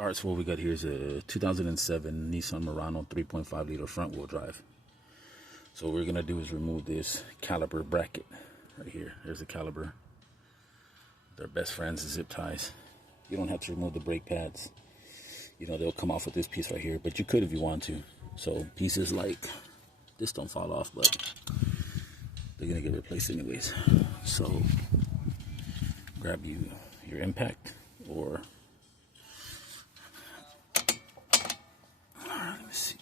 All right, so what we got here is a 2007 Nissan Murano 3.5 liter front wheel drive. So what we're gonna do is remove this caliper bracket right here. There's the caliper. They're best friends, the zip ties. You don't have to remove the brake pads. You know, they'll come off with this piece right here, but you could if you want to. So pieces like this don't fall off, but they're gonna get replaced anyways. So grab your impact, or let me see.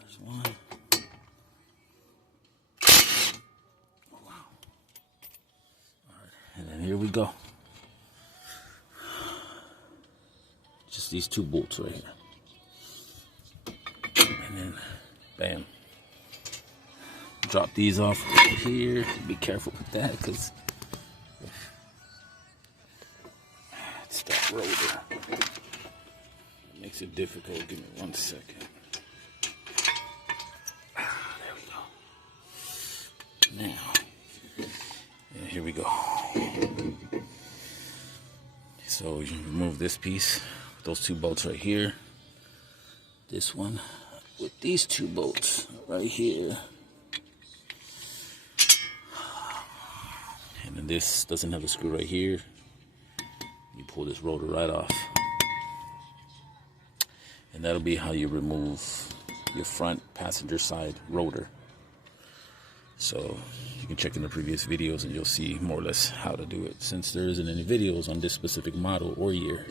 There's one. Oh, wow. All right, and then here we go. Just these two bolts right here. And then, bam. Drop these off right here. Be careful with that, because it's that roller. It makes it difficult. Give me 1 second. There we go. Now, yeah, here we go. So you remove this piece, those two bolts right here. This one with these two bolts right here. And then this doesn't have a screw right here. You pull this rotor right off. And that'll be how you remove your front passenger side rotor. So you can check in the previous videos and you'll see more or less how to do it, since there isn't any videos on this specific model or year.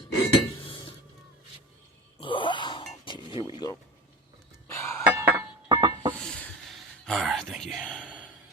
Okay, here we go.